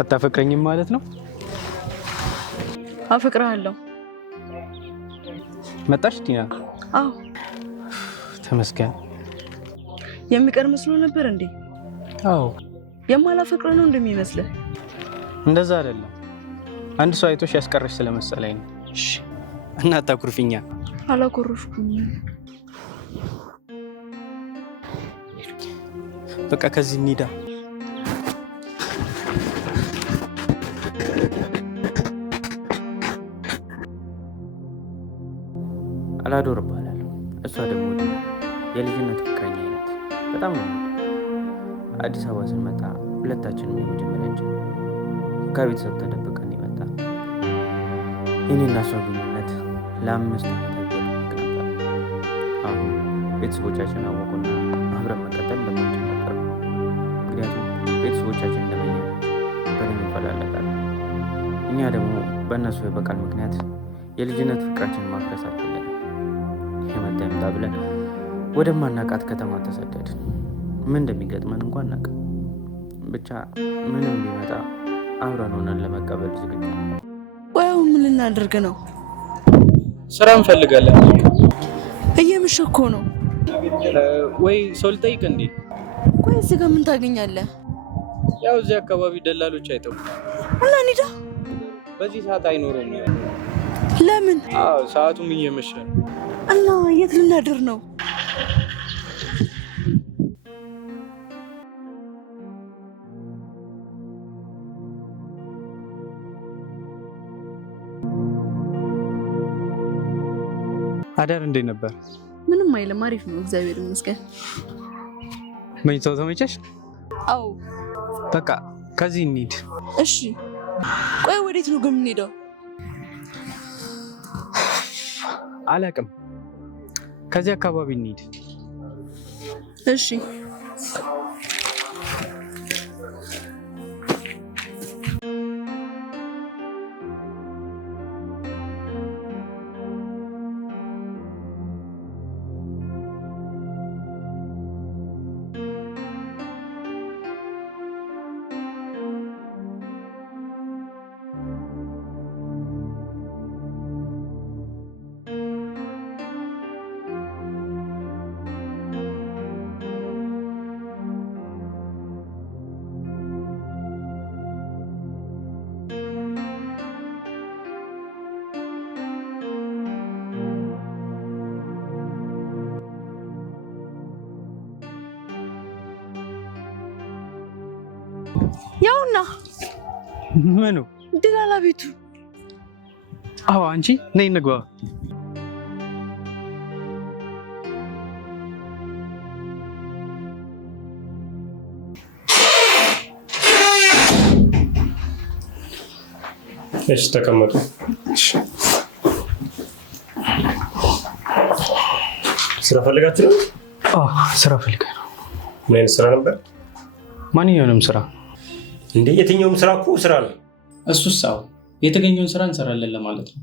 አታፈቅረኝም ማለት ነው? አፈቅርሃለሁ። መጣሽ ቲና? አዎ። ተመስገን። የሚቀር መስሎ ነበር እንዴ? አዎ። የማላፈቅር ነው እንደሚመስልህ? እንደዛ አይደለም። አንድ ሰው አይቶሽ ያስቀረሽ ስለመሰለኝ ነው። እሺ። እና አታኩርፊኛ። አላኮረፍኩም። በቃ ከዚህ እንሂዳ። አላዶር እባላለሁ። እሷ ደግሞ የልጅነት ፍቅረኛ አይነት በጣም ነው። አዲስ አበባ ስንመጣ ሁለታችንም የመጀመሪያችን ከቤተሰብ ተደብቀን ይመጣ። የኔና እሷ ግንኙነት ለ5 ዓመታት በድብቅ ነበር። አሁን ቤተሰቦቻችን አወቁና አብረን መቀጠል እንደማንችል ነበር። ምክንያቱም ቤተሰቦቻችን እንደመኛ በደንብ ይፈላለጋሉ። እኛ ደግሞ በእነሱ የበቀል ምክንያት የልጅነት ፍቅራችን ማፍረስ አልፈለግም። የመጣ ይምጣ ብለን ወደማናቃት ከተማ ተሰደድን። ምን እንደሚገጥመን እንኳን አናውቅ። ብቻ ምንም ቢመጣ አብረን ሆነን ለመቀበል ዝግጁ ነው። ቆይ ምን ልናደርግ ነው? ስራ እንፈልጋለን። እየመሸ እኮ ነው። ወይ ሰው ልጠይቅ እንዴ? ቆይ እዚህ ጋር ምን ታገኛለህ? ያው እዚህ አካባቢ ደላሎች አይጠፉ እና እንሂዳ። በዚህ ሰዓት አይኖርም። ለምን? ሰዓቱም እየመሸ ነው። እና የት ልናድር ነው? አዳር እንዴት ነበር? ምንም አይልም፣ አሪፍ ነው፣ እግዚአብሔር ይመስገን። መኝታው ተመቸሽ? አዎ። በቃ ከዚህ እንሂድ። እሺ። ቆይ ወዴት ነው ግን የምንሄደው? አላውቅም። ከዚህ አካባቢ እንሂድ። እሺ። ያውና ምኑ? ደላላ ቤቱ። አዎ፣ አንቺ ነይ እንግባ። እሺ፣ ተቀመጡ። ስራ ፈልጋችሁ ነው? ስራ ፈልጋለሁ። ምን አይነት ስራ ነበር? ማንኛውንም ስራ። እንዴ የትኛውም ስራ እኮ ስራ ነው። እሱስ አዎ፣ የተገኘውን ስራ እንሰራለን ለማለት ነው።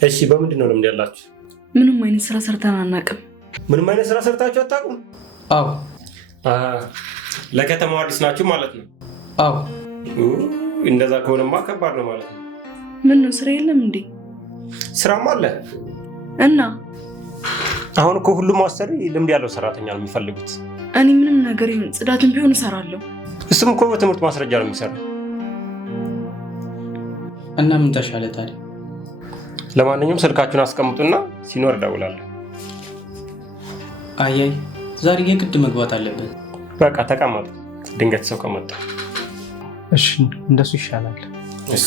እሺ፣ በምንድን ነው ልምድ ያላችሁ? ምንም አይነት ስራ ሰርተን አናውቅም። ምንም አይነት ስራ ሰርታችሁ አታውቁም? አዎ። ለከተማው አዲስ ናችሁ ማለት ነው? አዎ። እንደዛ ከሆነማ ከባድ ነው ማለት ነው። ምን ነው ስራ የለም እንዴ? ስራም አለ እና አሁን እኮ ሁሉም አሰሪ ልምድ ያለው ሰራተኛ ነው የሚፈልጉት። እኔ ምንም ነገር ይሁን ጽዳትም ቢሆን እሰራለሁ። እሱም እኮ በትምህርት ማስረጃ ነው የሚሰራው። እና ምን ተሻለ ታዲያ? ለማንኛውም ስልካችሁን አስቀምጡና ሲኖር እደውላለሁ። አያይ ዛሬ የግድ መግባት አለበት። በቃ ተቀመጡ፣ ድንገት ሰው ከመጣ። እሺ፣ እንደሱ ይሻላል። እሺ።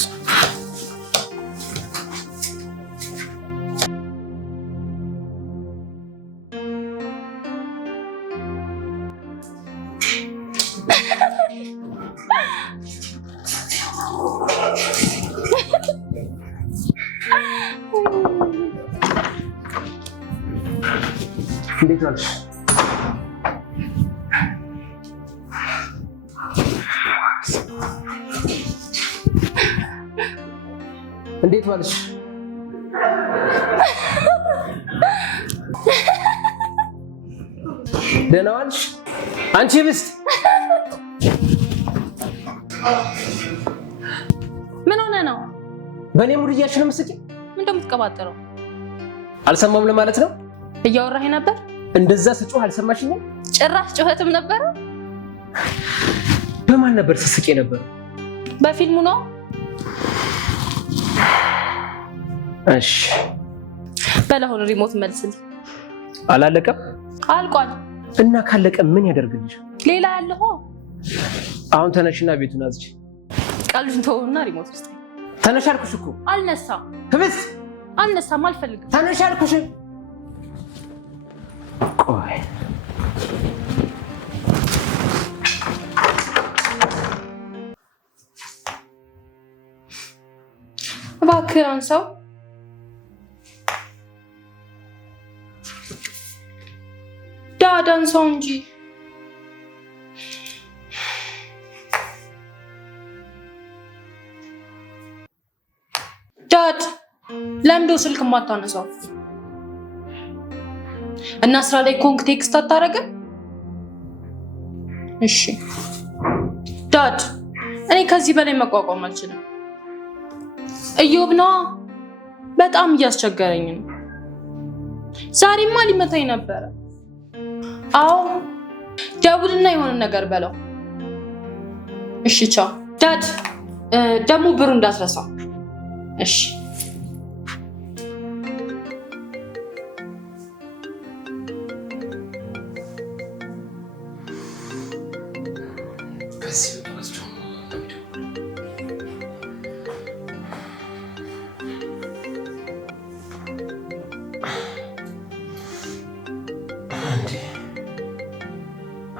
እንዴት ዋልሽ? እንዴት ዋልሽ? ደህና ዋልሽ? አንቺ ብስት ምን ሆነ ነው? በእኔ ሙድ እያልሽ ነው የምትስቂኝ? ምን እንደምትቀባጥረው አልሰማም ለማለት ነው? እያወራህ ነበር? እንደዛ ስጮህ አልሰማሽኝም? ጭራሽ ጩኸትም ነበረ? በማን ነበር ስስቄ ነበር? በፊልሙ ነው። እሺ በላሁን ሪሞት መልስልኝ። አላለቀም? አልቋል። እና ካለቀ ምን ያደርግልሽ? ሌላ ያለሁ። አሁን ተነሽና ቤቱን አዝጂ። ቀልዱን ተውና ሪሞት ውስጥ ተነሽ አልኩሽ እኮ። አልነሳም። ህብስ አልነሳም፣ አልፈልግም። ተነሽ አልኩሽ። ቆይ እባክህ አንሳው። ዳድ አንሳው እንጂ። ዳድ ለምንድነው ስልክ የማታነሳው? እና ስራ ላይ ኮንክ ቴክስት አታረግም? እሺ ዳድ፣ እኔ ከዚህ በላይ መቋቋም አልችልም። እዮብ ነዋ፣ በጣም እያስቸገረኝ ነው። ዛሬማ ሊመታኝ ነበረ። አዎ ደውልና የሆነ ነገር በለው። እሺ ቻው ዳድ። ደግሞ ብሩ እንዳትረሳ እሺ።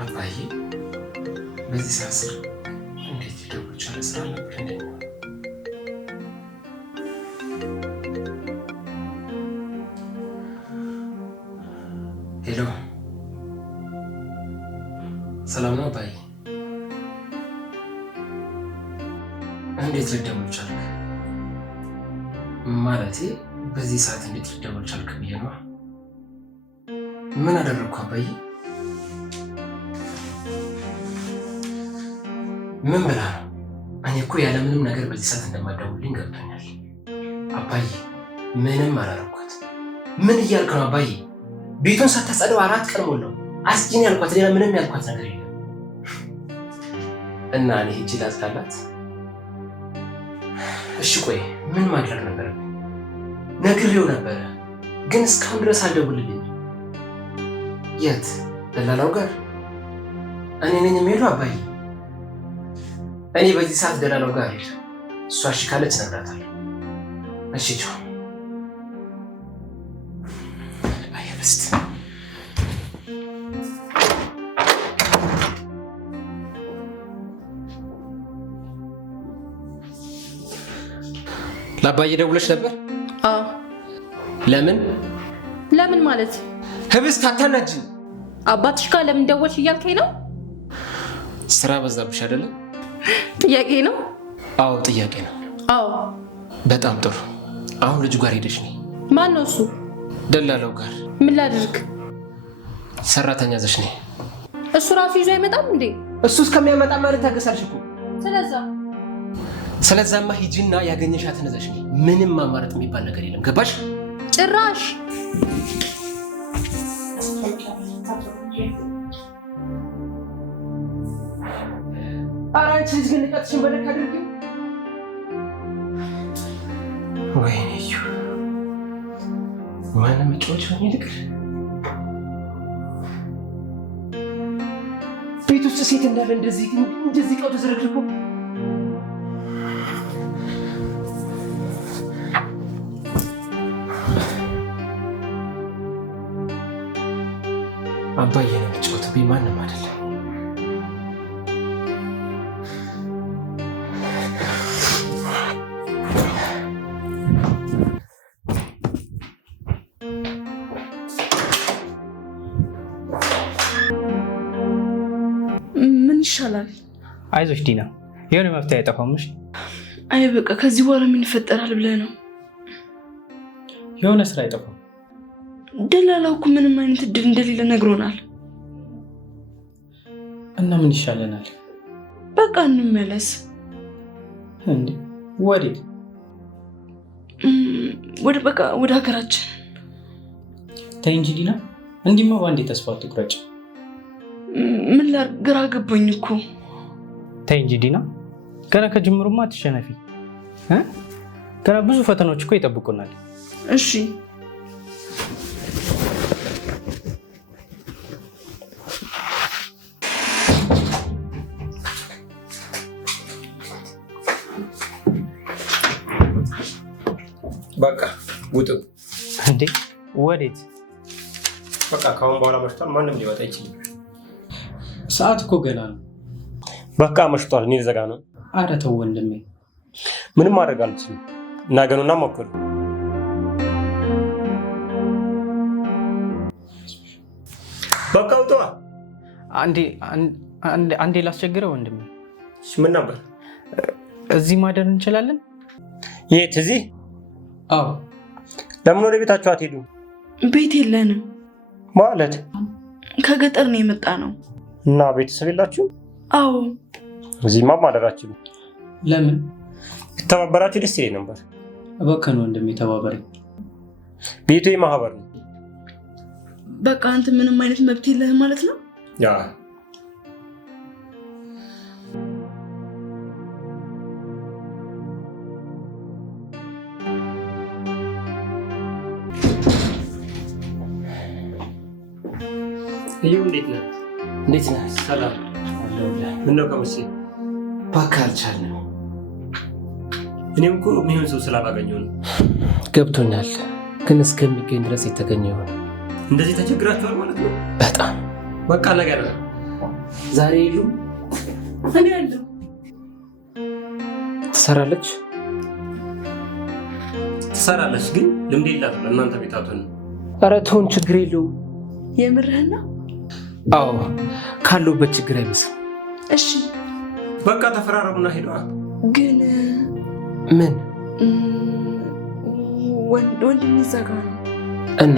አባዬ በዚህ ሳስር እንዴት ሊደውል ቻለ? ስራ ነበር እንዴ? ሄሎ፣ ሰላም ነው አባዬ? እንዴት ልደውል ቻልክ? ማለቴ በዚህ ሰዓት እንዴት ልደውል ቻልክ ብዬ ነው። ምን አደረግኩ አባዬ? ምን ብላ ነው? እኔ እኮ ያለምንም ነገር በዚህ ሰዓት እንደማደውልኝ ገብቶኛል አባዬ። ምንም አላረኳት። ምን እያልክ ነው አባዬ? ቤቱን ሳታጸደው 4 ቀን ሞላው። አስጂኝ ያልኳት ሌላ ምንም ያልኳት ነገር የለም። እና እኔ ሂጅ ላጽዳላት? እሺ ቆይ ምን ማድረግ ነበረብኝ? ነግሬው ነበረ ግን እስካሁን ድረስ አልደውልልኝ። የት? ደላላው ጋር? እኔ ነኝ የሚሄዱ አባዬ? እኔ በዚህ ሰዓት ደላላው ጋር ሄድ። እሷ እሺ ካለች እነግራታለሁ። እሺ ቻው። አየበስት ለአባዬ ደውለሽ ነበር? አዎ። ለምን? ለምን ማለት? ህብስት አታናጅኝ። አባትሽ ጋር ለምን ደወልሽ እያልከኝ ነው? ስራ በዛብሽ አይደለም? ጥያቄ ነው? አዎ ጥያቄ ነው። አዎ። በጣም ጥሩ። አሁን ልጁ ጋር ሄደሽ ነይ። ማን ነው እሱ? ደላላው ጋር። ምን ላድርግ? ሰራተኛ ዘሽ ነይ። እሱ ራሱ ይዞ አይመጣም እንዴ? እሱ እስከሚያመጣ ማለት ታገሳልሽ እኮ። ስለዛማ ሂጂና ያገኘሻትን ዘሽ ነይ። ምንም ማማረጥ የሚባል ነገር የለም። ገባሽ? ጭራሽ አንቺ ልጅ ግን ንቀትሽን በልክ አድርጊው። ወይኔ እዩ ማንም መጫወች ሆኜ ልቅር። ቤት ውስጥ ሴት እንዳለ እንደዚህ እቃው ተዘረግርኮ። አባዬ ነው የሚጫወትብኝ፣ ማንም አይደለም። ይሻላል። አይዞሽ ዲና፣ የሆነ መፍትሄ አይጠፋምሽ። አይ በቃ ከዚህ በኋላ ምን ይፈጠራል ብለህ ነው? የሆነ ስራ አይጠፋም። ደላላው እኮ ምንም አይነት እድል እንደሌለ ነግሮናል። እና ምን ይሻለናል? በቃ እንመለስ። እንዴ ወዴት? ወደ ሀገራችን። ተይ እንጂ ዲና፣ እንዲህማ ባንዴ ተስፋ አትቁረጭ። ምን ላድርግ? ግራ ገባኝ እኮ። ተይ እንጂ ዲና፣ ገና ከጅምሩማ አትሸነፊ። ገና ብዙ ፈተናዎች እኮ ይጠብቁናል። እሺ በቃ ውጡ። እንዴ ወዴት? በቃ ካሁን በኋላ መሽቷል። ማንም ሊወጣ አይችልም። ሰዓት እኮ ገና ነው። በቃ መሽቷል። እኔ ልዘጋ ነው። ኧረ ተው ወንድሜ። ምንም ማድረግ አልችልም። እናገኑና ሞክሩ። በቃ ውጡ። አንዴ ላስቸግረው ወንድሜ። ምን ነበር? እዚህ ማደር እንችላለን? የት? እዚህ? አዎ። ለምን ወደ ቤታችሁ አትሄዱ? ቤት የለንም። ማለት? ከገጠር ነው የመጣ ነው። እና ቤተሰብ የላችሁ? አዎ። እዚህማ ማደራችሁ። ለምን? ብትተባበራችሁ ደስ ይለኝ ነበር። እባክህ ወንድሜ ተባበረኝ። ቤቱ የማህበር ነው። በቃ አንተ ምንም አይነት መብት የለህም ማለት ነው? ያ ይኸው። እንዴት ነህ? እንዴት ነህ? ሰላም። ምነው ከመቼ? እባክህ አልቻልንም። እኔም እኮ የሚሆን ሰው ስላላገኘሁ ነው። ገብቶኛል፣ ግን እስከሚገኝ ድረስ የተገኘ ይሆን። እንደዚህ ተቸግራችኋል ማለት ነው? በጣም በቃ ነገር ዛሬ የሉም። እኔ ያለው ትሰራለች፣ ግን ልምድ የላትም። ለእናንተ ቤታቱ ነው። ኧረ ተውን፣ ችግር የለውም። የምርህን ነው? አዎ፣ ካለሁበት ችግር አይመስልም። እሺ በቃ ተፈራረሙና ሄደዋል። ግን ምን? ወንድም ይዘጋ ነው እና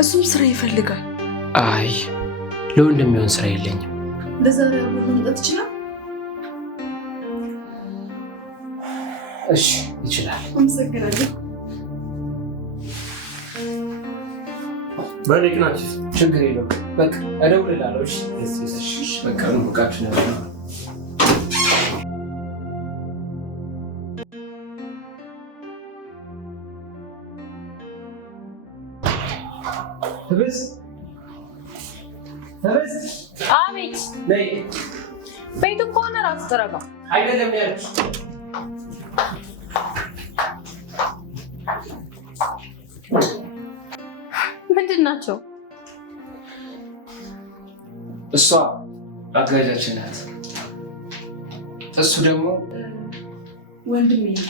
እሱም ስራ ይፈልጋል። አይ ለወንድም የሚሆን ስራ የለኝም። ለዛሬ አብሮ መምጣት ይችላል? እሺ ይችላል። አመሰግናለሁ። በሌቅ ናችሁ። ችግር የለውም። በቃ እደውልልሃለሁ። እሺ በቃ ነው በቃችሁ ነው። አቤት። ቤቱ እኮ ነው ራሱ ተረጋ። አይደለም ያልኩሽ። ምንድን ናቸው? እሷ አጋዣችን ናት። እሱ ደግሞ ወንድሜ ነው።